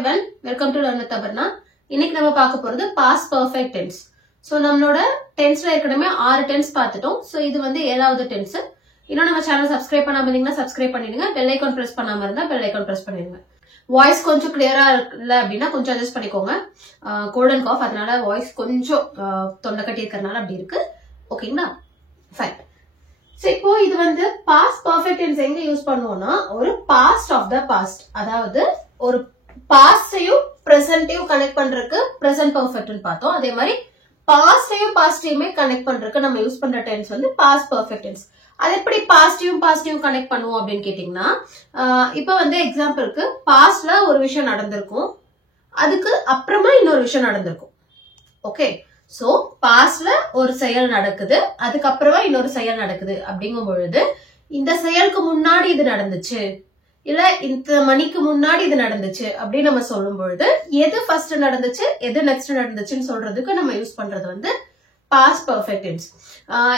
everyone, welcome to Learn with Aparna. இன்னைக்கு நம்ம பார்க்க போறது past perfect tense. So நம்மளோட tenseல ஏற்கனவே 6 tense பார்த்துட்டோம். So இது வந்து 7வது tense. இன்னும் நம்ம சேனல் சப்ஸ்கிரைப் பண்ணாம இருந்தீங்கன்னா சப்ஸ்கிரைப் பண்ணிடுங்க. பெல் ஐகான் பிரஸ் பண்ணாம இருந்தா பெல் ஐகான் பிரஸ் பண்ணிடுங்க. வாய்ஸ் கொஞ்சம் கிளியரா இல்ல அப்படின்னா கொஞ்சம் அட்ஜஸ்ட் பண்ணிக்கோங்க. கோல்ட் அண்ட் காஃப், அதனால வாய்ஸ் கொஞ்சம் தொண்டை கட்டி இருக்கறனால அப்படி இருக்கு. ஓகேங்களா? ஃபைன். சோ இப்போ இது வந்து பாஸ்ட் பெர்ஃபெக்ட் டென்ஸ் எங்க யூஸ் பண்ணுவோம்னா ஒரு பாஸ்ட் ஆஃப் த பாஸ்ட், அதாவது ஒரு பாஸ்டையும் பிரசன்ட்டையும் கனெக்ட் பண்றதுக்கு பிரசன்ட் பெர்ஃபெக்ட்னு பார்த்தோம். அதே மாதிரி பாஸ்டையும் பாஸ்டையுமே கனெக்ட் பண்றதுக்கு நம்ம யூஸ் பண்ற டென்ஸ் வந்து பாஸ்ட் பெர்ஃபெக்ட் டென்ஸ். அது எப்படி பாஸ்டையும் கனெக்ட் பண்ணுவோம் அப்படின்னு கேட்டீங்கன்னா, இப்ப வந்து எக்ஸாம்பிளுக்கு பாஸ்ட்ல ஒரு விஷயம் நடந்திருக்கும், அதுக்கு அப்புறமா இன்னொரு விஷயம் நடந்திருக்கும். ஓகே, சோ பாஸ்ட்ல ஒரு செயல் நடக்குது, அதுக்கப்புறமா இன்னொரு செயல் நடக்குது அப்படிங்கும் பொழுது இந்த செயலுக்கு முன்னாடி இது நடந்துச்சு, இல்ல இந்த மணிக்கு முன்னாடி இது நடந்துச்சு அப்படின்னு நம்ம சொல்லும் பொழுது எது ஃபர்ஸ்ட் நடந்துச்சு எது நெக்ஸ்ட் நடந்துச்சுன்னு சொல்றதுக்கு நம்ம யூஸ் பண்றது வந்து பாஸ்ட் பெர்ஃபெக்ட் டென்ஸ்.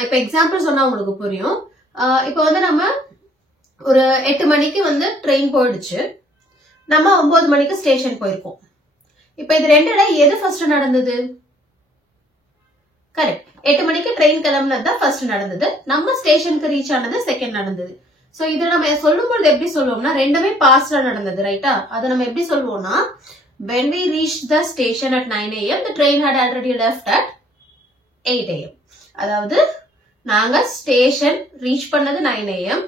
இப்ப எக்ஸாம்பிள் சொன்னா உங்களுக்கு புரியும். இப்ப வந்து நம்ம ஒரு 8 மணிக்கு வந்து ட்ரெயின் போயிடுச்சு, நம்ம 9 மணிக்கு ஸ்டேஷன் போயிருக்கோம். இப்ப இது ரெண்டுல எது ஃபர்ஸ்ட் நடந்தது? கரெக்ட், 8 மணிக்கு ட்ரெயின் கிளம்புனது ஃபர்ஸ்ட் நடந்தது, நம்ம ஸ்டேஷனுக்கு ரீச் ஆனது செகண்ட் நடந்தது. சோ இத நம்ம சொல்லும்போது எப்படி சொல்லுவோம்னா ரெண்டுமே பாஸ்ட்ல நடந்தது, ரைட்டா? அதை நம்ம எப்படி சொல்லுவோம்னா when we reached the station at 9 AM the train had already left at 8 AM. அதாவது நாங்க ஸ்டேஷன் ரீச் பண்ணது 9 AM,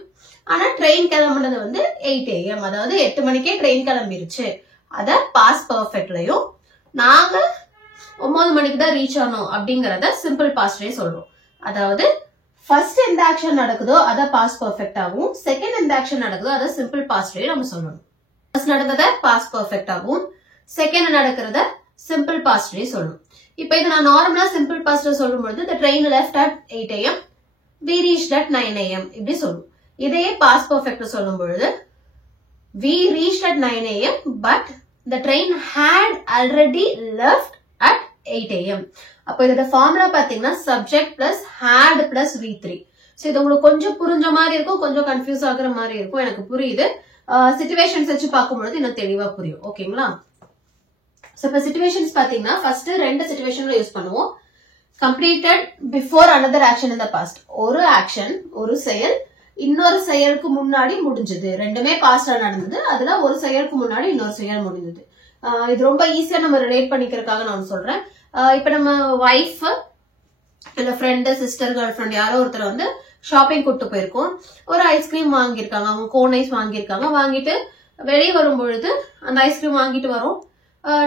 ஆனா ட்ரெயின் கிளம்புனது வந்து 8 AM. அதாவது 8 மணிக்கே ட்ரெயின் கிளம்பிருச்சு. அத பாஸ்ட் பெர்ஃபெக்ட்லயும் நாங்க 9 மணிக்கு தான் ரீச் ஆனோம் அப்படிங்கறத சிம்பிள் பாஸ்ட்லயே சொல்றோம். அதாவது ஃபர்ஸ்ட் எந்த ஆக்ஷன் நடக்குதோ அத பாஸ்ட் பெர்ஃபெக்ட் ஆகும், செகண்ட் எந்த ஆக்ஷன் நடக்குதோ அத சிம்பிள் பாஸ்ட்லயே நம்ம சொல்லணும். ஃபர்ஸ்ட் நடந்தத பாஸ்ட் பெர்ஃபெக்ட் ஆகும், செகண்ட் நடக்கிறத சிம்பிள் பாஸ்ட்லயே சொல்லணும். இப்ப இது நான் நார்மலா சிம்பிள் பாஸ்ட்ல சொல்லும்போது the train left at 8 AM we reached at 9 AM இப்படி சொல்லுவோம். இதையே பாஸ்ட் பெர்ஃபெக்ட்ல சொல்லும் பொழுது we reached at 9 AM but the train had already left at 8 AM. அப்ப இதோட ஃபார்முலா பாத்தீங்கன்னா subject plus had plus V3. So இது உங்களுக்கு கொஞ்சம் புரிஞ்ச மாதிரி இருக்கும், கொஞ்சம் கன்ஃபியூஸ் ஆகுற மாதிரி இருக்கும், எனக்கு புரியுது. சிச்சுவேஷன்ஸ் வச்சு பார்க்கும்போது இன்னும் தெளிவா புரியும். ஓகேங்களா? சோ இப்ப சிச்சுவேஷன்ஸ் பாத்தீங்கன்னா ஃபர்ஸ்ட் ரெண்டு சிச்சுவேஷன்ல யூஸ் பண்ணுவோம். completed before another action in the past. ஒரு ஆக்ஷன், ஒரு செயல் இன்னொரு செயலுக்கு முன்னாடி முடிஞ்சது, ரெண்டுமே பாஸ்ட்ல நடந்தது, அதுல ஒரு செயலுக்கு முன்னாடி இன்னொரு செயல் முடிஞ்சது. இது ரொம்ப ஈஸியா நம்ம ரிலேட் பண்ணிக்கிறதுக்காக நான் சொல்றேன். இப்ப நம்ம வைஃப் இல்ல ஃப்ரெண்டு, சிஸ்டர், கேர்ள் ஃப்ரெண்ட் யாரோ ஒருத்தர் வந்து ஷாப்பிங் கூட்டு போயிருக்கோம், ஒரு ஐஸ்கிரீம் வாங்கியிருக்காங்க, அவங்க கோன் ஐஸ் வாங்கியிருக்காங்க. வாங்கிட்டு வெளியே வரும் பொழுது அந்த ஐஸ்கிரீம் வாங்கிட்டு வரோம்,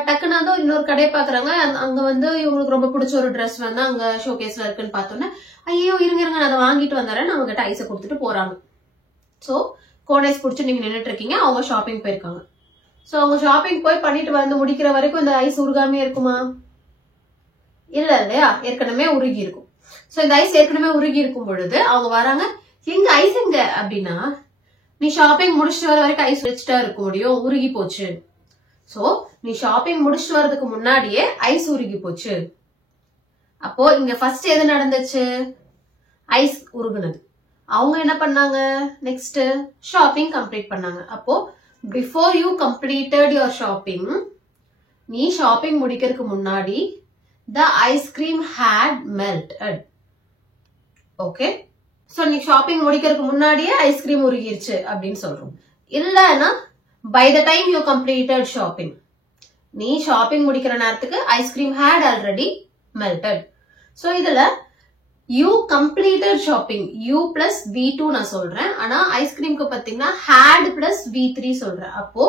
டக்குன்னு வந்து இன்னொரு கடையை பாக்குறாங்க, அங்க வந்து இவங்களுக்கு ரொம்ப பிடிச்ச ஒரு ட்ரெஸ் வந்து அங்க ஷோகேஸ்ல இருக்குன்னு பார்த்தோன்னே ஐயோ இருங்க நான் அதை வாங்கிட்டு வந்தாரேன் அவங்க கிட்ட ஐஸை கொடுத்துட்டு போறாங்க. சோ கோன் ஐஸ் பிடிச்சி நீங்க நின்றுட்டு இருக்கீங்க, அவங்க ஷாப்பிங் போயிருக்காங்க. சோ அவங்க ஷாப்பிங் போய் பண்ணிட்டு வந்து முடிக்கிற வரைக்கும் இந்த ஐஸ் உருகாமே இருக்குமா? இல்ல இல்லையா, ஏற்கனவே உருகி இருக்கும். சோ இந்த ஐஸ் ஏற்கனவே உருகி இருக்கும் பொழுது அவங்க வராங்க, எங்க ஐஸ் எங்க அப்படின்னா, நீ ஷாப்பிங் முடிச்சுட்டு வர வரைக்கும் ஐஸ் வச்சுட்டா இருக்க முடியும், உருகி போச்சு. சோ நீ ஷாப்பிங் முடிச்சுட்டு வர்றதுக்கு முன்னாடியே ஐஸ் உருகி போச்சு. அப்போ இங்க ஃபர்ஸ்ட் எது நடந்துச்சு? ஐஸ் உருகுனது. அவங்க என்ன பண்ணாங்க? நெக்ஸ்ட் ஷாப்பிங் கம்ப்ளீட் பண்ணாங்க. அப்போ before you completed your shopping, நீ ஷாப்பிங் முடிக்கிறதுக்கு முன்னாடி the ice cream had melted. Okay, so நீ ஷாப்பிங் முடிக்கிறதுக்கு முன்னாடியே ஐஸ்கிரீம் உருகிருச்சு அப்படின்னு சொல்றோம். இல்லன்னா by the time you completed shopping, நீ ஷாப்பிங் முடிக்கிற நேரத்துக்கு ice cream had already melted. So இதுல you completed shopping, u plus v2 நான் சொல்றேன், ஆனா ஐஸ்கிரீம்க்கு பாத்தீங்கன்னா had plus v3 சொல்றேன். அப்போ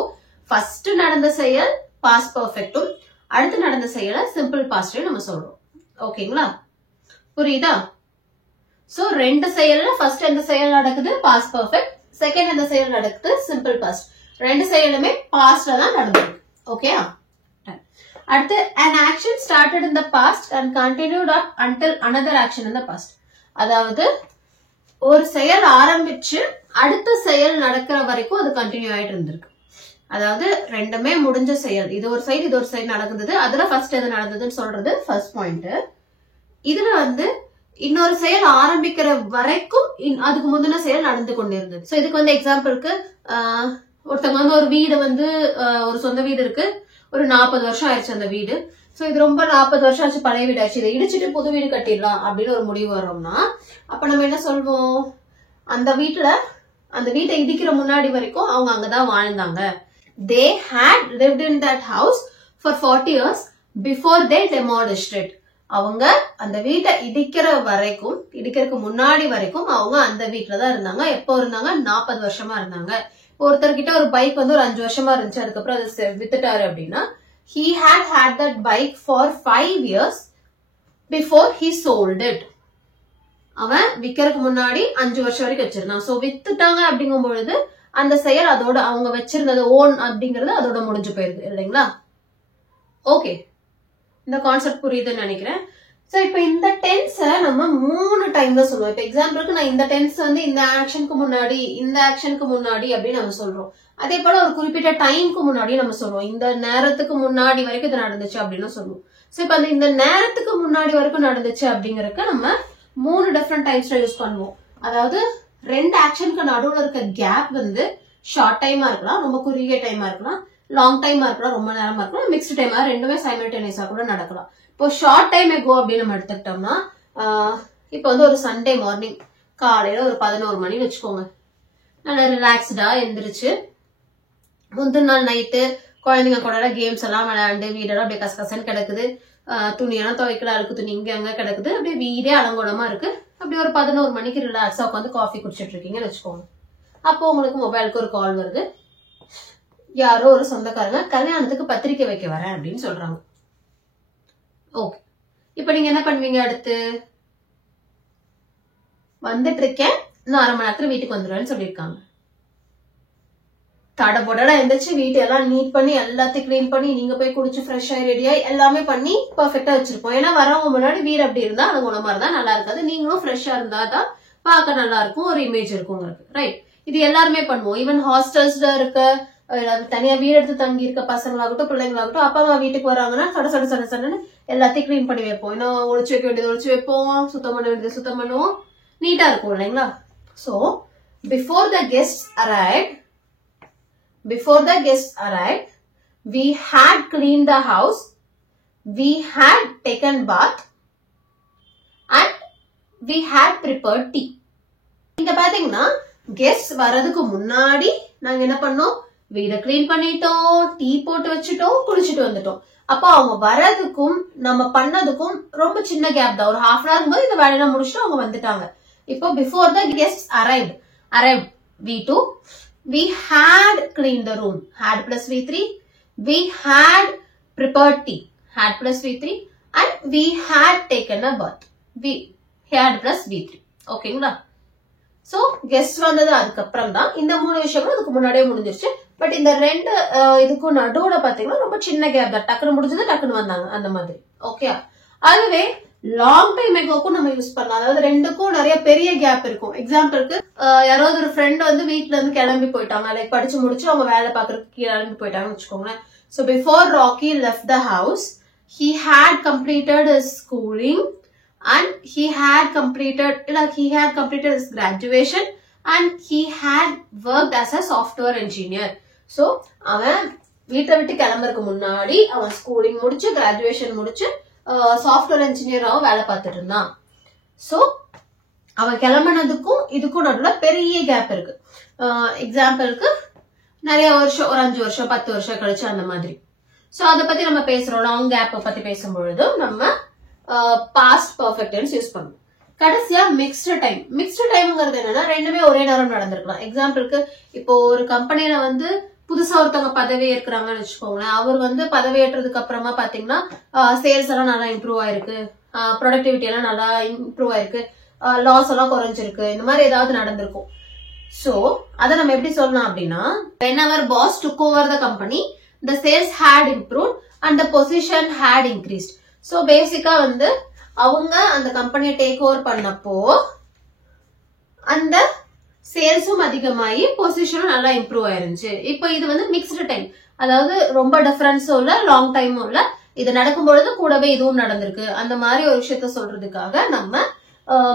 ஃபர்ஸ்ட் நடந்த செயல் பாஸ்ட் பெர்ஃபெக்ட்டும் அடுத்து நடந்த செயலை சிம்பிள் பாஸ்ட்லயும் நம்ம சொல்றோம். ஓகேங்களா? புரியுதா? சோ ரெண்டு செயல்ல ஃபர்ஸ்ட் எந்த செயல் நடக்குது? Past perfect. செகண்ட் எந்த செயல் நடக்குது? Simple past. ரெண்டு செயலுமே பாஸ்ட்ல தான் நடந்திருக்கு. ஓகே, அடுத்து an action started in the past and continued up until another action in the past. அதாவது ஒரு செயல் ஆரம்பிச்சு அடுத்த செயல் நடக்கிற வரைக்கும் அது கண்டினியூ ஆயிட்டு இருந்திருக்கு. அதாவது ரெண்டுமே முடிஞ்ச செயல், இது ஒரு சைடு இது ஒரு சைடு நடந்தது, அதுல ஃபர்ஸ்ட் எது நடந்ததுன்னு சொல்றது ஃபர்ஸ்ட் பாயிண்ட். இதுல வந்து இன்னொரு செயல் ஆரம்பிக்கிற வரைக்கும் அதுக்கு முந்தின செயல் நடந்து கொண்டிருந்தது. சோ இதுக்கு வந்து எக்ஸாம்பிளுக்கு ஒருத்தவங்க வந்து ஒரு வீடு வந்து ஒரு சொந்த வீடு இருக்கு, ஒரு 40 வருஷம் ஆயிடுச்சு அந்த வீடு. சோ இது ரொம்ப 40 வருஷம் ஆச்சு, பழைய வீடு ஆச்சு, இதை இடிச்சிட்டு புது வீடு கட்டிடலாம் அப்படின்னு ஒரு முடிவு வரோம்னா அப்ப நம்ம என்ன சொல்வோம், அந்த வீட்டை இடிக்கிற முன்னாடி வரைக்கும் அவங்க அங்கதான் வாழ்ந்தாங்க. They had lived in that house for 40 years before they demolished it. அவங்க அந்த வீட்டை இடிக்கிறதுக்கு முன்னாடி வரைக்கும் அவங்க அந்த வீட்டுலதான் இருந்தாங்க. எப்போ இருந்தாங்க? 40 வருஷமா இருந்தாங்க. ஒருத்தர்கிட்ட ஒரு பைக் வந்து ஒரு 5 வருஷமா இருந்துச்சு, அதுக்கப்புறம் அதை வித்துட்டாரு அப்படின்னா he had that bike for 5 years before he sold it. அவன் விக்கிறதுக்கு முன்னாடி 5 வருஷம் வரைக்கும் வச்சிருந்தான். சோ வித்துட்டாங்க அப்படிங்கும் பொழுது அந்த செயல் அதோட அவங்க வச்சிருந்தது ஓன் அப்படிங்கறது அதோட முடிஞ்சு போயிருது இல்லைங்களா? ஓகே, இந்த கான்செப்ட் புரியுதுன்னு நினைக்கிறேன். சோ இப்ப இந்த டென்ஸ நம்ம 3 டைம்ல சொல்லுவோம். இப்ப எக்ஸாம்பிளுக்கு நான் இந்த டென்ஸ் வந்து இந்த ஆக்ஷனுக்கு முன்னாடி, இந்த ஆக்ஷனுக்கு முன்னாடி அப்படின்னு நம்ம சொல்றோம். அதே போல ஒரு குறிப்பிட்ட டைமுக்கு முன்னாடி நம்ம சொல்லுவோம். இந்த நேரத்துக்கு முன்னாடி வரைக்கும் இது நடந்துச்சு அப்படின்னு சொல்லுவோம். சோ இப்ப அந்த இந்த நேரத்துக்கு முன்னாடி வரைக்கும் நடந்துச்சு அப்படிங்கறதுக்கு நம்ம 3 டிஃபரெண்ட் டைப்ஸ்ல யூஸ் பண்ணுவோம். அதாவது 2 ஆக்ஷனுக்கு நடுவுல இருக்க கேப் வந்து ஷார்ட் டைமா இருக்கலாம், ரொம்ப குறுகிய டைமா இருக்கலாம், லாங் டைமா இருக்கலாம், ரொம்ப நேரமா இருக்கலாம், மிக்ஸ்ட் டைமா, ரெண்டுமே சைமல்டேனியஸா கூட நடக்கலாம். இப்போ ஷார்ட் டைம் எகோ அப்படின்னு நம்ம எடுத்துக்கிட்டோம்னா இப்போ வந்து ஒரு சண்டே மார்னிங் காலையில ஒரு 11 மணின்னு வச்சுக்கோங்க. நல்லா ரிலாக்ஸ்டா எந்திரிச்சு முந்தின நாள் நைட்டு குழந்தைங்க கூட கேம்ஸ் எல்லாம் விளையாண்டு வீடெல்லாம் அப்படியே கசகசன்னு கிடக்குது, துணியெல்லாம் துவைக்கல, அழுக்கு துணி இங்க அங்க கிடக்குது, அப்படியே வீடே அலங்கோலமா இருக்கு. அப்படி ஒரு 11 மணிக்கு ரிலாக்ஸா உட்காந்து காஃபி குடிச்சிட்டு இருக்கீங்கன்னு வச்சுக்கோங்க. அப்போ உங்களுக்கு மொபைலுக்கு ஒரு கால் வருது. யாரோ ஒரு சொந்தக்காரங்க கல்யாணத்துக்கு பத்திரிக்கை வைக்க வரேன் அப்படின்னு சொல்றாங்க. ஓகே, இப்ப நீங்க என்ன பண்ணுவீங்க? அடுத்து வந்துட்டு இருக்கேன், இன்னும் 1/2 மணி நேரத்துல வீட்டுக்கு வந்துடுவேன்னு சொல்லியிருக்காங்க. தடபொடலா எந்திரிச்சு வீட்டெல்லாம் நீட் பண்ணி எல்லாத்தையும் கிளீன் பண்ணி நீங்க போய் குடிச்சு ஃப்ரெஷ் ஆகி ரெடியா எல்லாமே பண்ணி பர்ஃபெக்டா வச்சிருப்போம். ஏன்னா வரவங்க முன்னாடி வீடு அப்படி இருந்தா அது குணமா இருந்தா நல்லா இருக்காது, நீங்களும் ஃப்ரெஷ்ஷா இருந்தாதான் பார்க்க நல்லா இருக்கும், ஒரு இமேஜ் இருக்கும் உங்களுக்கு, ரைட்? இது எல்லாருமே பண்ணுவோம். ஈவன் ஹாஸ்டல்ஸ்ல இருக்க தனியா வீடு எடுத்து தங்கி இருக்க பசங்களாகட்டும் பிள்ளைங்களாகட்டும் அப்பா அம்மா வீட்டுக்கு வராங்கன்னா சட சடன்னு எல்லாத்தையும் கிளீன் பண்ணி வைப்போம். இன்னும் ஒழிச்சு வைக்க வேண்டியது ஒழிச்சு வைப்போம், சுத்தம் பண்ண வேண்டியது சுத்தம் பண்ணுவோம், நீட்டா இருக்கும் இல்லைங்களா? So before the guests arrived, we had cleaned the house, we had taken bath and we had prepared tea. இங்க பாத்தீங்கன்னா கெஸ்ட் வர்றதுக்கு முன்னாடி நாங்க என்ன பண்ணோம்? வீட கிளீன் பண்ணிட்டோம், டீ போட்டு வச்சுட்டோம், குளிச்சுட்டு வந்துட்டோம். அப்போ அவங்க வர்றதுக்கும் நம்ம பண்ணதுக்கும் ரொம்ப சின்ன கேப் தான், ஒரு half an hour போது இந்த வேலையெல்லாம் முடிச்சுட்டு அவங்க வந்துட்டாங்க. இப்போ before the guest arrived we had cleaned the room, had plus V3, we had prepared tea, had plus V3 and we had taken a bath, we had plus V3. ஓகேங்களா? So guest வந்தது அதுக்கப்புறம் தான். இந்த 3 விஷயமும் அதுக்கு முன்னாடியே முடிஞ்சிருச்சு. But இந்த 2 இதுக்கும் நடுவுல பாத்தீங்கன்னா ரொம்ப சின்ன கேப் தான், டக்குன்னு முடிஞ்சது டக்குன்னு வந்தாங்க அந்த மாதிரி. ஓகே, அதுவே லாங் டைம் எகோக்கும் நம்ம யூஸ் பண்ணலாம். அதாவது 2க்கும் நிறைய பெரிய கேப் இருக்கும். எக்ஸாம்பிளுக்கு யாராவது ஒரு ஃப்ரெண்ட் வந்து வீட்டுல இருந்து கிளம்பி போயிட்டாங்க, லைக் படிச்சு முடிச்சு அவங்க வேலை பாக்குறதுக்கு கிளம்பி போயிட்டாங்கன்னு வச்சுக்கோங்களேன். So before Rocky left the house, he had completed his schooling and he had completed his graduation and he had worked as a software engineer. So அவன் வீட்டை விட்டு கிளம்புறதுக்கு முன்னாடி அவன் ஸ்கூலிங் முடிச்சு கிராஜுவேஷன் முடிச்சு சாஃப்ட்வேர் இன்ஜினியராகவும் வேலை பார்த்துட்டு இருந்தான். சோ அவன் கிளம்பினதுக்கும் இதுக்கும் நடுவுல பெரிய கேப் இருக்கு. எக்ஸாம்பிளுக்கு நிறைய வருஷம், ஒரு 5 வருஷம் 10 வருஷம் கழிச்சு அந்த மாதிரி. சோ அதை பத்தி நம்ம பேசுறோம். லாங் கேப் பத்தி பேசும்பொழுது நம்ம பாஸ்ட் பர்ஃபெக்ட் டென்ஸ் யூஸ் பண்ணுவோம். கடைசியா மிக்ஸ்டு டைம்ங்கிறது என்னன்னா ரெண்டுமே ஒரே நேரம் நடந்திருக்கலாம். எக்ஸாம்பிளுக்கு இப்போ ஒரு கம்பெனில வந்து புதுசா ஒருத்தவங்க பதவி ஏற்கிறாங்கன்னு வச்சுக்கோங்களேன். அவர் வந்து பதவி ஏற்றதுக்கு அப்புறமா பாத்தீங்கன்னா சேல்ஸ் எல்லாம் நல்லா இம்ப்ரூவ் ஆயிருக்கு, ப்ரொடக்டிவிட்டி எல்லாம் நல்லா இம்ப்ரூவ் ஆயிருக்கு, லாஸ் எல்லாம் குறைஞ்சிருக்கு, இந்த மாதிரி ஏதாவது நடந்திருக்கும். சோ அதை நம்ம எப்படி சொல்லலாம் அப்படின்னா, whenever boss took over the company, the sales had improved and the position had increased. So பேசிக்கா வந்து அவங்க அந்த கம்பெனியை டேக் ஓவர் பண்ணப்போ அந்த சேல்ஸும் அதிகமாகி பொசிஷனும் நல்லா இம்ப்ரூவ் ஆயிருந்துச்சு. இப்போ இது வந்து மிக்ஸ்டு டைம், அதாவது ரொம்ப டிஃபரன்ஸும் இல்ல லாங் டைமும் இல்ல, இது நடக்கும்பொழுது கூடவே இதுவும் நடந்திருக்கு. அந்த மாதிரி ஒரு விஷயத்த சொல்றதுக்காக நம்ம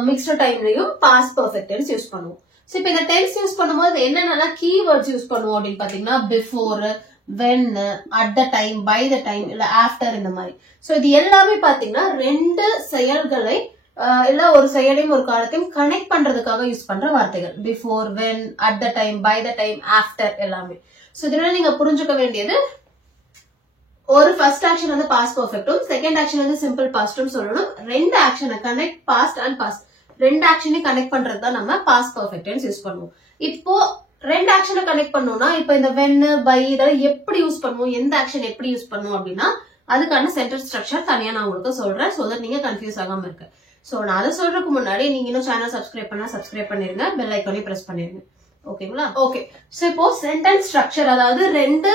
மிக்ஸ்டு டைம்லயும் பாஸ்ட் பர்ஃபெக்ட் டென்ஸ் யூஸ் பண்ணுவோம். சோ இப்ப இந்த டென்ஸ் யூஸ் பண்ணும்போது என்னென்னலாம் கீவேர்ட்ஸ் யூஸ் பண்ணுவோம் அப்படின்னு பாத்தீங்கன்னா before, when, at the time, by the time, இல்ல after இந்த மாதிரி. சோ இது எல்லாமே பாத்தீங்கன்னா ரெண்டு செயல்களை இல்ல ஒரு செயலையும் ஒரு காலத்தையும் கனெக்ட் பண்றதுக்காக யூஸ் பண்ற வார்த்தைகள். Before, when, at the time, by the time, after எல்லாமே. சோ இதனால நீங்க புரிஞ்சுக்க வேண்டியது ஒரு ஃபர்ஸ்ட் ஆக்ஷன் வந்து பாஸ்ட் பெர்ஃபெக்ட்டும் செகண்ட் ஆக்ஷன் வந்து சிம்பிள் பாஸ்டும் சொல்லணும். ரெண்டு ஆக்ஷனை கனெக்ட் பாஸ்ட் அண்ட் பாஸ்ட் ரெண்டு ஆக்ஷனையும் கனெக்ட் பண்றது தான் நம்ம பாஸ்ட் பெர்ஃபெக்ட் டென்ஸ் யூஸ் பண்ணுவோம். இப்போ ரெண்டு ஆக்ஷனை கனெக்ட் பண்ணோம்னா இப்போ இந்த when, by இதெல்லாம் எப்படி யூஸ் பண்ணுவோம், எந்த ஆக்ஷன் எப்படி யூஸ் பண்ணுவோம் அப்படின்னா அதுக்கான சென்டென்ஸ் ஸ்ட்ரக்சர் தனியா நான் உங்களுக்கு சொல்றேன். சோ தட் நீங்க கன்ஃபியூஸ் ஆகாம இருக்கு. சோ நான் அதை சொல்றதுக்கு முன்னாடி நீங்க இன்னும் சேனல் சப்ஸ்கிரைப் பண்ணா சப்ஸ்கிரைப் பண்ணிருங்க, பெல் ஐக்கானையும் பிரஸ் பண்ணிருங்க. ஓகேங்களா? ஓகே. சோ இப்போ சென்டென்ஸ் ஸ்ட்ரக்சர், அதாவது ரெண்டு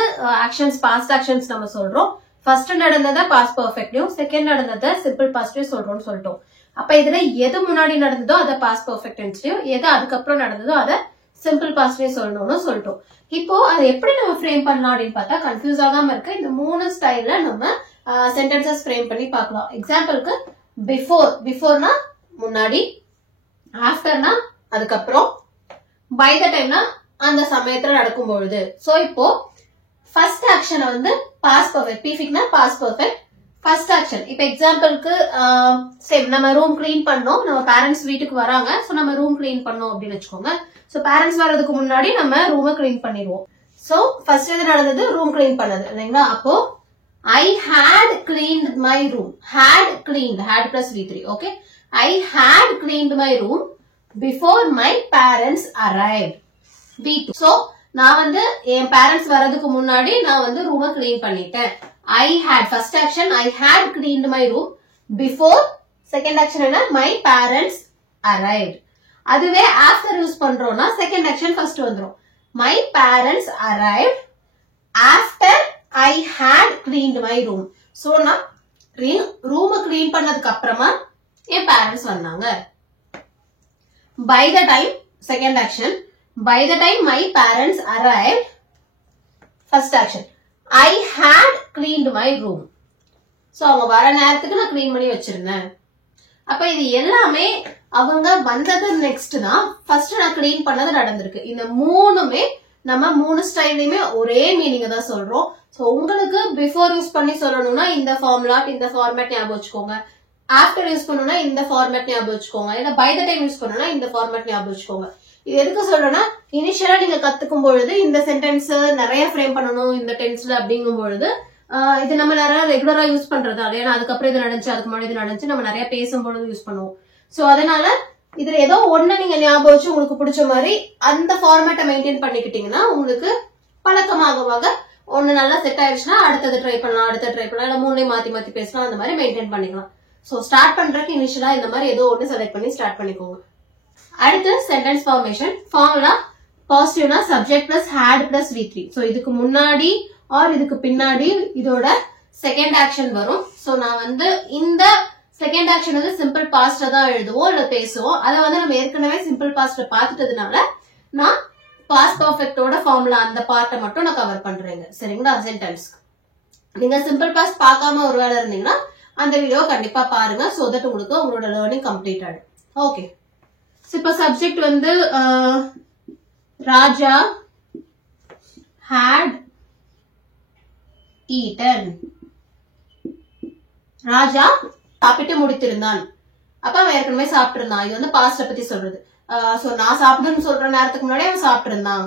ஆக்ஷன்ஸ் பாஸ்ட் ஆக்ஷன்ஸ் நம்ம சொல்றோம். ஃபர்ஸ்ட் நடந்ததை பாஸ்ட் பெர்ஃபெக்ட்லயும் செகண்ட் நடந்ததை சிம்பிள் பாஸ்ட்லயும் சொல்றோம்னு சொல்லிட்டோம். அப்ப இதுல எது முன்னாடி நடந்ததோ அதை பாஸ்ட் பெர்ஃபெக்ட் டென்ஸ்லயும், எது அதுக்கப்புறம் நடந்ததோ அதை சிம்பிள் பாஸ்ட்லயும் சொல்லணும்னு சொல்லிட்டோம். இப்போ அதை எப்படி நம்ம ஃப்ரேம் பண்ணலாம் அப்படின்னு பார்த்தா கன்ஃபியூஸ் ஆகாம இருக்க இந்த மூணு ஸ்டைல்ல நம்ம சென்டென்சஸ் ஃப்ரேம் பண்ணி பார்க்கலாம். எக்ஸாம்பிளுக்கு பிஃபோர், பிஃபோர்னா முன்னாடி, ஆஃப்டர்னா அதுக்கப்புறம், பை த டைம்னா அந்த சமயத்துல நடக்கும் பொழுது. சோ இப்போ ஃபர்ஸ்ட் ஆக்ஷன் வந்து பாஸ்ட் பெர்ஃபெக்ட், பீஃபிக்னா பாஸ்ட் பெர்ஃபெக்ட் ஃபர்ஸ்ட் ஆக்ஷன். இப்போ எக்ஸாம்பிளுக்கு சேம் நம்ம ரூம் கிளீன் பண்ணோம், நம்ம பேரண்ட்ஸ் வீட்டுக்கு வராங்க, சோ நம்ம ரூம் கிளீன் பண்ணோம் அப்படின்னு வச்சுக்கோங்க. சோ பேரண்ட்ஸ் வர்றதுக்கு முன்னாடி நம்ம ரூமை கிளீன் பண்ணிடுவோம். சோ ஃபர்ஸ்ட் எது நடந்தது, ரூம் கிளீன் பண்ணது இல்லைங்களா? அப்போ I had cleaned my room. Had cleaned, had plus V3. Okay. I had cleaned my room before my parents arrived. V2. So, நான் வந்து என் பேரண்ட்ஸ் வர்றதுக்கு முன்னாடி நான் வந்து ரூமை கிளீன் பண்ணிட்டேன். I had, first action, I had cleaned my room before, second action என்ன, my parents arrived. அதுவே after யூஸ் பண்றோம்னா second action first வந்துரும். My parents arrived after I had cleaned my room. So, நான் ரூமை clean பண்ணதுக்கு அப்புறமா என் parents வந்தாங்க. By the time, second action, by the time my parents arrived, first action, I had cleaned my room. So, அவங்க வர நேரத்துக்கு நான் clean பண்ணி வச்சிருந்தேன். அப்ப இது எல்லாமே அவங்க வந்தது நெக்ஸ்ட் தான், ஃபர்ஸ்ட் நான் கிளீன் பண்ணது நடந்திருக்கு. இந்த மூணுமே நம்ம மூணு ஸ்டைலையுமே ஒரே மீனிங் தான் சொல்றோம். சோ உங்களுக்கு பிஃபோர் யூஸ் பண்ணி சொல்லணும்னா இந்த ஃபார்முலா, இந்த ஃபார்மேட் ஞாபகம் வச்சுக்கோங்க. ஆஃப்டர் யூஸ் பண்ணணும்னா இந்த ஃபார்மேட் ஞாபகம் வச்சுக்கோங்க. இல்ல பை த டைம் யூஸ் பண்ணணும்னா இந்த ஃபார்மேட் ஞாபகம் வச்சுக்கோங்க. இது எதுக்கு சொல்றேன்னா இனிஷியலா நீங்க கத்துக்கும் பொழுது இந்த சென்டென்ஸ் நிறைய ஃப்ரேம் பண்ணணும் இந்த டென்ஸ்ல அப்படிங்கும் பொழுது இது நம்ம நிறைய ரெகுலரா யூஸ் பண்றது. ஏன்னா அதுக்கப்புறம் இது நடந்துச்சு, அதுக்கு முன்னாடி இது நடந்துச்சு, நம்ம நிறைய பேசும்பொழுது யூஸ் பண்ணுவோம். சோ அதனால இதுல ஏதோ ஒண்ணு நீங்க ஞாபகம் வச்சு உங்களுக்கு பிடிச்ச மாதிரி அந்த ஃபார்மேட்டை மெயின்டைன் பண்ணிக்கிட்டீங்கன்னா உங்களுக்கு பழக்கமாக ஒண்ணு நல்லா செட் ஆயிடுச்சுன்னா அடுத்தது ட்ரை பண்ணலாம், அடுத்த ட்ரை பண்ணலாம், இல்ல மூணையும் மாத்தி மாத்தி பேசலாம், அந்த மாதிரி மெயின்டைன் பண்ணிக்கலாம். சோ ஸ்டார்ட் பண்றதுக்கு இனிஷியலா இந்த மாதிரி ஏதோ ஒண்ணு செலக்ட் பண்ணி ஸ்டார்ட் பண்ணிக்கோங்க. அடுத்து சென்டென்ஸ் ஃபார்மேஷன். ஃபார்முலா பாசிட்டிவ்னா subject plus had plus V3. So இதுக்கு முன்னாடி ஆர் இதுக்கு பின்னாடி இதோட செகண்ட் ஆக்ஷன் வரும். சோ நான் வந்து இந்த செகண்ட் ஆக்ஷன் வந்து சிம்பிள் பாஸ்ட் தான் எழுதுவோம் இல்ல பேசுவோம். அதை வந்து நம்ம ஏற்கனவே சிம்பிள் பாஸ்ட் பாத்துட்டதுனால நான் பாஸ்ட் பெர்ஃபெக்ட்டோட ஃபார்முலா அந்த பார்ட்டை மட்டும் நான் கவர் பண்றேங்க. சரிங்களா? சென்டென்ஸ் நீங்க சிம்பிள் பாஸ்ட் பார்க்காம ஒரு வேலை இருந்தீங்கன்னா அந்த வீடியோ கண்டிப்பா பாருங்க. சோ தட் உங்களுக்கு உங்களோட லேர்னிங் கம்ப்ளீட் ஆயிடும். ஓகே. இப்போ சப்ஜெக்ட் வந்து ராஜா had eaten. ராஜா சாப்பிட்டு முடித்திருந்தான். அப்ப அவன் ஏற்கனவே சாப்பிட்டு இருந்தான். இது வந்து பாஸ்ட பத்தி சொல்றது. சோ நான் சாப்பிடுன்னு சொல்ற நேரத்துக்கு முன்னாடி அவன் சாப்பிட்டு இருந்தான்,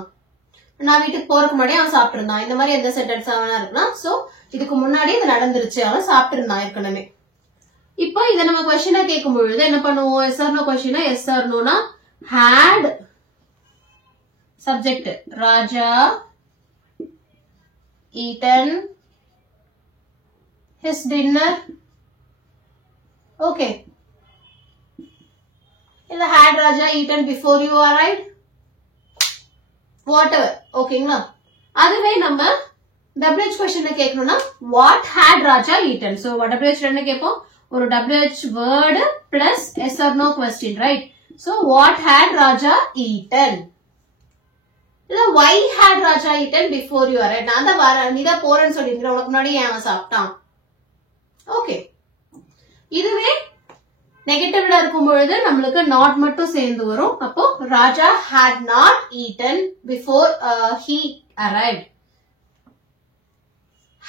நான் வீட்டுக்கு போறதுக்கு முன்னாடி அவன் சாப்பிட்டு இருந்தான். இந்த மாதிரி எந்த சென்டென்ஸ் அவனா இருக்குன்னா சோ இதுக்கு முன்னாடி இது நடந்துருச்சு, அவன் சாப்பிட்டு இருந்தான் ஏற்கனவே. இப்போ இதை நம்ம கொஸ்டினா கேட்கும் பொழுது என்ன பண்ணுவோம்? எஸ் ஆர் நோ கொஸ்டினா எஸ் ஆர் நோனா had subject Raja eaten his dinner. Okay. இல்ல had Raja eaten before you arrived, whatever. ஓகேங்களா? அதுவே நம்ம WH கொஸ்டின் கேட்கணும்னா what had Raja eaten. So WH என்ன கேட்போம்? ஒரு WH word plus yes or no question, right? So what had Raja eaten? இல்ல why had Raja eaten before you arrived? நான் தான் வரேன், நீ தான் போறேன்னு சொல்லிருக்கேன், உனக்கு முன்னாடி அவன் சாப்பிட்டான். ஓகே. இதுவே நெகட்டிவ்ல இருக்கும் பொழுது நம்மளுக்கு நாட் மட்டும் சேர்ந்து வரும். அப்போ ராஜா had not eaten before he arrived.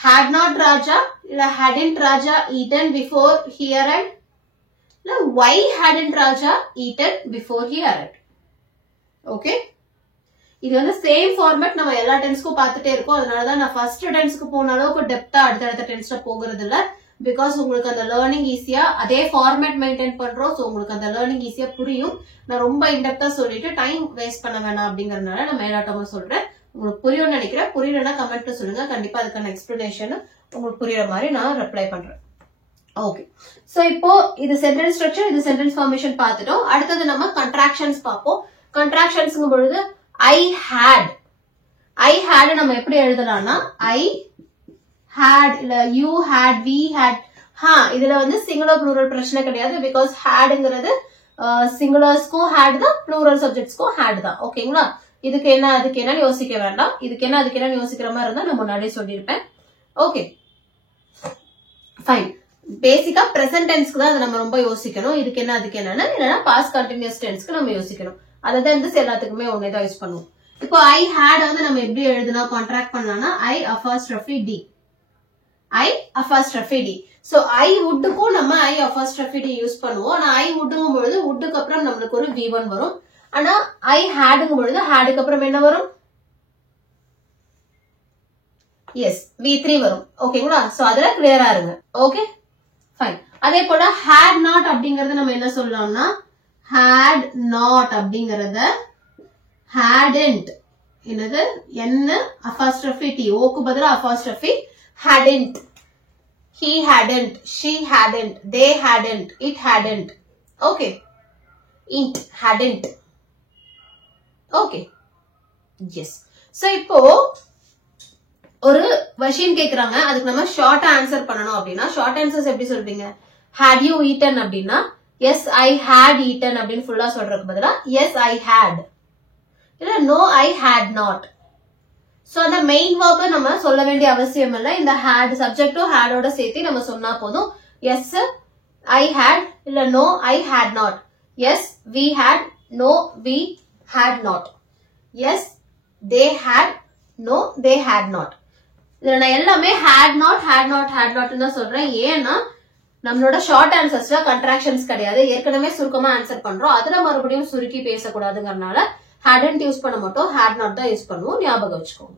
had not Raja இல்ல hadn't Raja eaten before he arrived இல்ல why hadn't Raja eaten before he arrived. Okay, இது வந்து சேம் ஃபார்மேட் நம்ம எல்லா டென்ஸ்க்கும் பார்த்துட்டே இருக்கோம். அதனாலதான் நான் ஃபர்ஸ்ட் டென்ஸ்க்கு போன அளவுக்கு டெப்தா அடுத்தடுத்த டென்ஸ்ல போகிறது இல்ல. பிகாஸ் உங்களுக்கு அந்த லேர்னிங் ஈஸியா அதே ஃபார்மேட் மெயின்டைன் பண்றோம். ஸோ உங்களுக்கு அந்த லேர்னிங் ஈஸியா புரியும். நான் ரொம்ப இன்டெப்தா சொல்லிட்டு டைம் வேஸ்ட் பண்ண வேணாம் அப்படிங்கறதுனால நான் மேலாட்டமா சொல்றேன். உங்களுக்கு புரியும்னு நினைக்கிறேன். புரியலன்னா கமெண்ட்ல சொல்லுங்க. கண்டிப்பா அதுக்கான எக்ஸ்பிளனேஷன் உங்களுக்கு புரியுற மாதிரி நான் ரிப்ளை பண்றேன். ஓகே, சோ இப்போ இது சென்டென்ஸ் ஸ்ட்ரக்சர், இது சென்டென்ஸ் ஃபார்மேஷன் பார்த்துட்டோம். அடுத்தது நம்ம கண்ட்ராக்ஷன்ஸ் பார்ப்போம். கண்ட்ராக்ஷன்ஸ்ங்கும் பொழுது I had நம்ம எப்படி எழுதலாம்னா I had இல்ல you had we had. இதுல வந்து சிங்குலர் ப்ளூரல் பிரச்சனை கிடையாது. பிகாஸ் hadங்கிறது சிங்குலர்ஸ்க்கும் had தான், ப்ளூரல் சப்ஜெக்ட்ஸ்க்கும் had தான். ஓகேங்களா, இதுக்கு என்ன அதுக்கு என்னன்னு யோசிக்க வேண்டாம். இதுக்கு என்ன அதுக்கு என்னன்னு யோசிக்கிற மாதிரி இருந்தா நான் முன்னாடியே சொல்லியிருப்பேன். Okay fine. பேசிக்கா பிரசன்ட் டென்ஸ்க்கு தான் நம்ம ரொம்ப யோசிக்கணும். இதுக்கு என்ன அதுக்கு என்னன்னு, இல்லைன்னா பாஸ்ட் கண்டினியூஸ் டென்ஸ்க்கு நம்ம யோசிக்கணும். அதான் இந்த எல்லாத்துக்குமே ஒன்னேதான் யூஸ் பண்ணுவோம். இப்போ I had வந்து நம்ம எப்படி எழுதுனா கான்ட்ராக்ட் பண்ணலாம்னா I apostrophe D. I apostrophe D. So I would-க்கும் நம்ம I apostrophe D யூஸ் பண்ணுவோம். ஆனா I would-ங்கும் பொழுது would-க்கு அப்புறம் நம்மளுக்கு ஒரு V1 வரும். ஆனா I had-ங்கும் பொழுது had-க்கு அப்புறம் என்ன வரும்? எஸ், V3 வரும். ஓகேங்களா, சோ அதுல கிளியரா இருங்க. Okay fine. அதே போல had not அப்படிங்கறது நம்ம என்ன சொல்லலாம்னா had not அப்படிங்கறத hadn't, என்னது என்ன apostrophe T, ஓக்கு பதிலா apostrophe hadn't, he hadn't, she hadn't, they hadn't, it hadn't. Okay, it hadn't. Okay yes. So இப்போ ஒரு क्वेश्चन கேக்குறாங்க, அதுக்கு நம்ம ஷார்ட்டா ஆன்சர் பண்ணனும் அப்படினா ஷார்ட் ஆன்சர்ஸ் எப்படி சொல்வீங்க? had you eaten அப்படினா yes I had eaten அப்படின்னு ஃபுல்லா சொல்றதுக்கு பதிலா yes I had இல்ல no I had not. So அந்த மெயின் வெர்பை நம்ம சொல்ல வேண்டிய அவசியம் இல்ல. இந்த had சப்ஜெக்ட்டும் had ஓட சேர்த்து நம்ம சொன்னா போதும். yes I had இல்ல no I had not. yes we had, no we had not. yes they had, no they had not. இதுல நான் எல்லாமே had not had not had not தான் சொல்றேன். ஏன்னா நம்மளோட ஷார்ட் ஆன்சர்ஸ்ல கண்ட்ராக்ஷன்ஸ் கிடையாது. ஏற்கனவே சுருக்கமா ஆன்சர் பண்றோம். அதுல மறுபடியும் சுருக்கி பேசக்கூடாதுங்கறனால hadn't யூஸ் பண்ண மாட்டோம், had not தான் யூஸ் பண்ணுவோம். ஞாபகம் வச்சுக்கோங்க.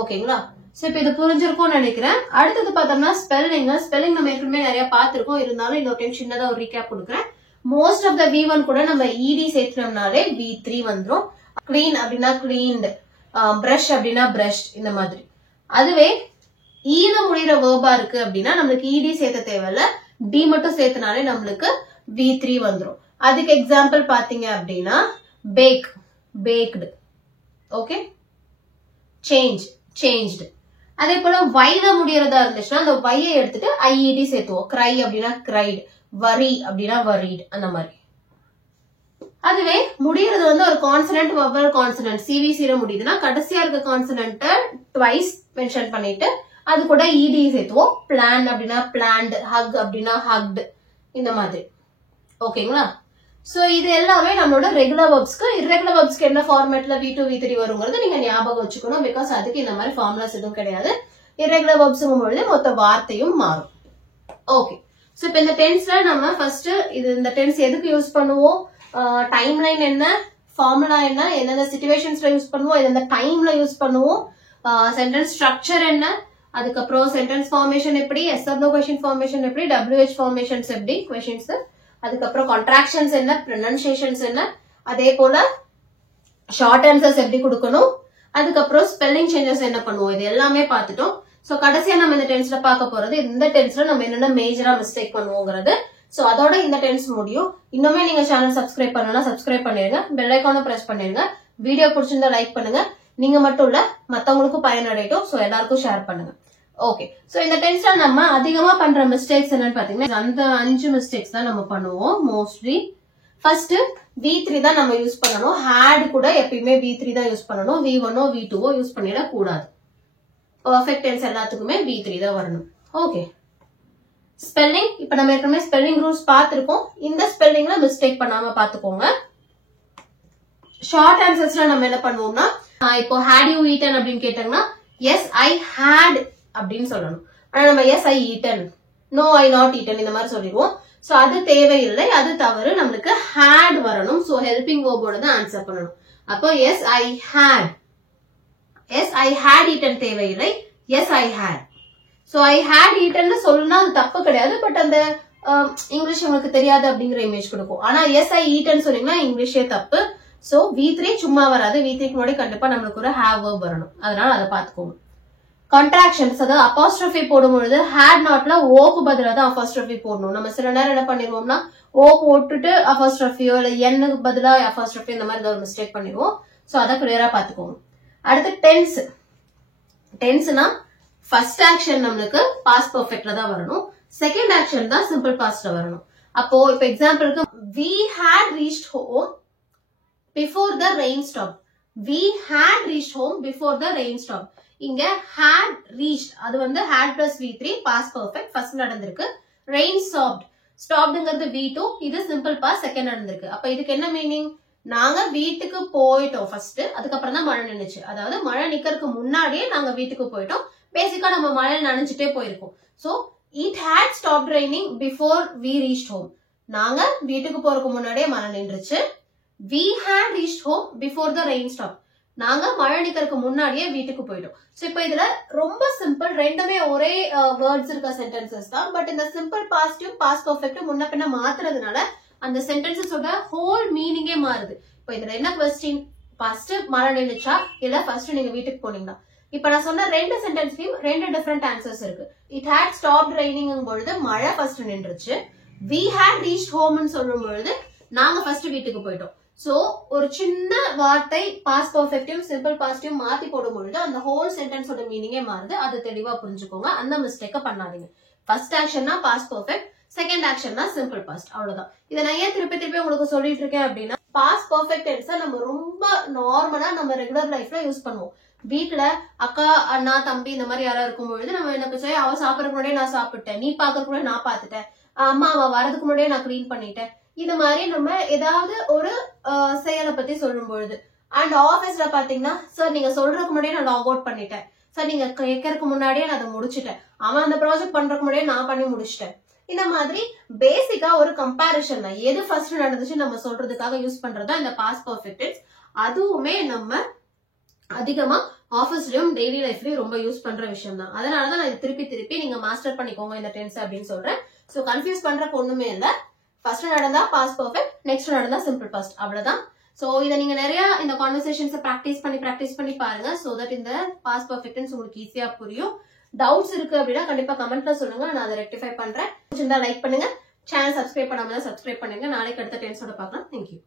ஓகேங்களா, சோ இப்போ இது புரிஞ்சிருக்கும்னு நினைக்கிறேன். அடுத்தது பார்த்தோம்னா ஸ்பெல்லிங். ஸ்பெல்லிங் நம்ம ஏற்கனவே நிறைய பார்த்திருக்கோம். இருந்தாலும் இன்னொரு டைம் சின்னதா ஒரு ரீகேப் கொடுக்குறேன். மோஸ்ட் ஆஃப் த V1 கூட நம்ம ED சேர்த்தோம்னாலே V3 வந்துரும். clean அப்படின்னா cleaned, brush அப்படின்னா brushed, இந்த மாதிரி. அதுவே ஈல முடிகிற வேர்பா இருக்கு அப்படின்னா நம்மளுக்கு இடி சேர்த்த தேவையில்ல, டி மட்டும் சேர்த்தனாலே நம்மளுக்கு V3 வந்துரும். அதுக்கு எக்ஸாம்பிள் பாத்தீங்க அப்படின்னா pack, packed. Okay, change, changed. அதே போல வைல முடியறதா இருந்துச்சுன்னா அந்த வையை எடுத்துட்டு ஐஇடி சேர்த்துவோம். கிரை அப்படின்னா கிரைட், வரி அப்படின்னா வரிட், அந்த மாதிரி. அதுவே முடியறது வந்து ஒரு கான்சனன்ட், வவல் கான்சனன்ட், சிவிசில முடியுதுன்னா கடைசியா இருக்க கான்சனன்ட் ட்வைஸ் மென்ஷன் பண்ணிட்டு அது கூட இடி சேர்த்துவோம். பிளான் அப்படின்னா பிளான்ட், ஹக் அப்படின்னா ஹக்டு, இந்த மாதிரி. ஓகேங்களா, சோ இது எல்லாமே நம்மளோட ரெகுலர் வெர்ப்ஸ்க்கு. இர்ரெகுலர் வெர்ப்ஸ்க்கு என்ன ஃபார்மேட்ல V2 V3 வருங்கிறது நீங்க ஞாபகம் வச்சுக்கணும். பிகாஸ் அதுக்கு இந்த மாதிரி ஃபார்முலாஸ் எதுவும் கிடையாது. இர்ரெகுலர் வெர்ப்ஸ்ங்கும் பொழுது மொத்த வார்த்தையும் மாறும். ஓகே, சோ இப்ப இந்த டென்ஸ்ல நம்ம ஃபர்ஸ்ட் இந்த டென்ஸ் எதுக்கு யூஸ் பண்ணுவோம், டைம் லைன் என்ன, ஃபார்முலா என்ன, எந்தெந்த சிச்சுவேஷன்ஸ்ல யூஸ் பண்ணுவோம், எந்தெந்த டைம்ல யூஸ் பண்ணுவோம், சென்டென்ஸ் ஸ்ட்ரக்சர் என்ன, அதுக்கப்புறம் சென்டென்ஸ் ஃபார்மேஷன் எப்படி, yes or no question formation எப்படி, WH ஃபார்மேஷன்ஸ் எப்படி क्वेश्चंस, அதுக்கப்புறம் கான்ட்ராக்ஷன்ஸ் என்ன, ப்ரொனன்சியேஷன்ஸ் என்ன, அதே போல ஷார்ட் ஆன்சர்ஸ் எப்படி கொடுக்கணும், அதுக்கப்புறம் ஸ்பெல்லிங் சேஞ்சஸ் என்ன பண்ணுவோம், இது எல்லாமே பார்த்துட்டோம். சோ கடைசியா நம்ம இந்த டென்ஸ்ல பார்க்க போறது இந்த டென்ஸ்ல நம்ம என்னென்ன மேஜரா மிஸ்டேக் பண்ணுவோங்கிறது. சோ அதோட இந்த டென்ஸ் முடியும். இன்னுமே நீங்க சேனல் சப்ஸ்கிரைப் பண்ணலனா சப்ஸ்கிரைப் பண்ணிருங்க, பெல் ஐகானை பிரஸ் பண்ணிருங்க. வீடியோ பிடிச்சிருந்தா லைக் பண்ணுங்க. நீங்க மட்டும் இல்ல மத்தவங்களுக்கும் பயனடையட்டும். சோ எல்லாருக்கும் ஷேர் பண்ணுங்க. ஓகே, சோ இந்த டென்ஸ்ல நம்ம அதிகமா பண்ற மிஸ்டேக்ஸ் என்னன்னு பாத்தீங்கன்னா அந்த 5 மிஸ்டேக்ஸ் தான் நம்ம பண்ணுவோம் மோஸ்ட்லி. ஃபர்ஸ்ட் V3 தான் நம்ம யூஸ் பண்ணணும். had கூட எப்பயுமே V3 தான் யூஸ் பண்ணணும். V1 V2 யூஸ் பண்ணிட கூடாது. பெர்ஃபெக்ட் டென்ஸ் எல்லாத்துக்குமே V3 தான் வரணும். ஓகே, ஸ்பெல்லிங் இப்ப நம்ம ஏற்கனவே ஸ்பெல்லிங் ரூல்ஸ் பார்த்திருக்கோம். இந்த ஸ்பெல்லிங்ல மிஸ்டேக் பண்ணாம பாத்துக்கோங்க. ஷார்ட் ஆன்சர்ஸ்ல நம்ம என்ன பண்ணுவோம்னா இப்போ had you eaten அப்படின்னு கேட்டாங்கன்னா yes I had அப்படின்னு சொல்லணும். ஆனா நம்ம yes I eaten, no I not eaten இந்த மாதிரி சொல்லிடுவோம். சோ அது தேவையில்லை, அது தவறு. நம்மளுக்கு ஹேட் வரணும். சோ ஹெல்பிங் வேர்போட தான் ஆன்சர் பண்ணணும். அப்போ yes I had, yes I had eaten தேவையில்லை, yes I had. So I had eaten சொல்லணும்னா அது தப்பு கிடையாது. பட் அந்த இங்கிலீஷ் உங்களுக்கு தெரியாது அப்படிங்கிற இமேஜ் கொடுக்கும். ஆனா எஸ் ஐ ஈட்டன் சொன்னீங்கன்னா இங்கிலீஷே தப்பு. சோ V3 சும்மா வராது. V3க்கு முன்னாடி கண்டிப்பா நம்மளுக்கு ஒரு ஹேவ் வேர்ப் வரணும். அதனால அதை பாத்துக்கோங்க. கான்ட்ராக்ஷன்ஸ், அதாவது அப்பாஸ்ட்ரோபி போடும்பொழுது ஹேட் நாட்ல ஓக்கு பதிலா தான் அப்பாஸ்ட்ரோபி போடணும். நம்ம சில நேரம் என்ன பண்ணிடுவோம்னா ஓ போட்டுட்டு அப்பாஸ்ட்ரோபியோ இல்ல எண்ணுக்கு பதிலா அப்பாஸ்ட்ரோபி இந்த மாதிரி ஒரு மிஸ்டேக் பண்ணிடுவோம். சோ அதை கிளியரா பாத்துக்கோங்க. அடுத்து டென்ஸ். டென்ஸ்னா ஃபர்ஸ்ட் ஆக்ஷன் நம்மளுக்கு பாஸ்ட் பெர்ஃபெக்ட்ல தான் வரணும், செகண்ட் ஆக்ஷன் தான் சிம்பிள் பாஸ்ட்ல வரணும். அப்போ இப்ப எக்ஸாம்பிளுக்கு we had reached home before the rain stopped. We had reached home before the rain stopped. இங்க had reached அது வந்து had plus V3 past perfect first நடந்திருக்கு. rain stopped, stoppedங்கிறது V2, இது simple past second நடந்திருக்கு. அப்ப இதுக்கு என்ன மீனிங்? நாங்க வீட்டுக்கு போயிட்டோம் ஃபர்ஸ்ட், அதுக்கப்புறம் தான் மழை நின்னுச்சு. அதாவது மழை நிக்கிறதுக்கு முன்னாடியே நாங்க வீட்டுக்கு போயிட்டோம். பேசிக்கா நம்ம மழை நனைஞ்சிட்டே போயிருக்கோம். So it had stopped raining before we reached home. நாங்க வீட்டுக்கு போறதுக்கு முன்னாடியே மழை நின்றுச்சு. we had reached home before the rain stopped. நாங்க மழை நிக்கிறதுக்கு முன்னாடியே வீட்டுக்கு போயிட்டோம். சோ இப்போ இதுல ரொம்ப சிம்பிள், ரெண்டுமே ஒரே வேர்ட்ஸ் இருக்க சென்டென்சஸ் தான். பட் இந்த சிம்பிள் பாஸ்டும் பாஸ்ட் பெர்ஃபெக்டும் முன்ன பின்ன மாத்துறதுனால அந்த சென்டென்சஸோட ஹோல் மீனிங்கே மாறுது. இப்போ இதுல என்ன கொஸ்டின்? ஃபர்ஸ்ட் மழை நின்னுச்சா இல்ல ஃபர்ஸ்ட் நீங்க வீட்டுக்கு போனீங்களா? இப்ப நான் சொன்ன ரெண்டு சென்டென்ஸ்லயும் ரெண்டு டிஃபரெண்ட் ஆன்சர்ஸ் இருக்கு. இட் ஹேட் ஸ்டாப்ட் ரெய்னிங் பொழுது மழை ஃபர்ஸ்ட் நின்றுச்சு. we had reached home ன்னு சொல்லும் பொழுது நாங்க ஃபர்ஸ்ட் வீட்டுக்கு போயிட்டோம். சோ ஒரு சின்ன வார்த்தை பாஸ்ட் பெர்ஃபெக்டையும் சிம்பிள் பாஸ்டையும் மாத்தி போடும் பொழுது அந்த ஹோல் சென்டென்ஸோட மீனிங்கே மாறுது. அது தெளிவா புரிஞ்சுக்கோங்க. அந்த மிஸ்டேக்க பண்ணாதீங்க. ஃபர்ஸ்ட் ஆக்ஷன்னா பாஸ்ட் பெர்ஃபெக்ட், செகண்ட் ஆக்ஷன்னா சிம்பிள் பாஸ்ட், அவ்வளவுதான். இதை நான் ஏன் திருப்பி திருப்பி உங்களுக்கு சொல்லிட்டு இருக்கேன் அப்படின்னா பாஸ்ட் பெர்ஃபெக்ட் டென்ஸை நம்ம ரொம்ப நார்மலா நம்ம ரெகுலர் லைஃப்ல யூஸ் பண்ணுவோம். வீட்டுல அக்கா அண்ணா தம்பி இந்த மாதிரி யாராவது இருக்கும் பொழுது நம்ம என்ன பேச, அவ சாப்பிடறதுக்கு முன்னாடியே நான் சாப்பிட்டேன், நீ பாக்குறதுக்கு முன்னாடி நான் பாத்துட்டேன், அம்மா அவ வரதுக்கு முன்னாடியே நான் கிளீன் பண்ணிட்டேன், இது மாதிரி நம்ம ஏதாவது ஒரு செயலை பத்தி சொல்லும் பொழுது. அண்ட் ஆபீஸ்ல பாத்தீங்கன்னா சார் நீங்க சொல்றதுக்கு முன்னாடியே நான் லாக் அவுட் பண்ணிட்டேன், சார் நீங்க கேட்கறதுக்கு முன்னாடியே நான் அதை முடிச்சுட்டேன், அவன் அந்த ப்ராஜெக்ட் பண்றதுக்கு முன்னாடியே நான் பண்ணி முடிச்சிட்டேன். இந்த மாதிரி பேசிக்கா ஒரு கம்பேரிஷன் தான். எது ஃபர்ஸ்ட் நடந்துச்சு நம்ம சொல்றதுக்காக யூஸ் பண்றதா இந்த பாஸ்ட் பெர்ஃபெக்ட் டென்ஸ். அதுவுமே நம்ம அதிகமா ஆபீஸ்லயும் டெய்லி லைஃப்லயும் ரொம்ப யூஸ் பண்ற விஷயம் தான். அதனாலதான் நான் திருப்பி திருப்பி நீங்க மாஸ்டர் பண்ணிக்கோங்க இந்த டென்ஸ் அப்படின்னு சொல்றேன். சோ கன்ஃபியூஸ் பண்றதுக்கு ஒண்ணுமே இல்ல. ஃபர்ஸ்ட் நடந்தா பாஸ்ட் பெர்ஃபெக்ட், நெக்ஸ்ட் நடந்தா சிம்பிள் பாஸ்ட், அவ்வளவுதான். சோ இதை நீங்க நிறைய இந்த கான்வர்சேஷன்ஸ் பிராக்டிஸ் பண்ணி பாருங்க. சோ தட் இந்த பாஸ்ட் பெர்ஃபெக்ட் டென்ஸ் உங்களுக்கு ஈஸியா புரியும். டவுட்ஸ் இருக்கு அப்படின்னா கண்டிப்பா கமெண்ட்ல சொல்லுங்க, நான் அதை ரெக்டிஃபை பண்றேன். லைக் பண்ணுங்க, சேனல் சப்ஸ்கிரைப் பண்ணாம சப்ஸ்கிரைப் பண்ணுங்க. நாளைக்கு அடுத்த டென்ஸோட பார்க்கலாம். தேங்க்யூ.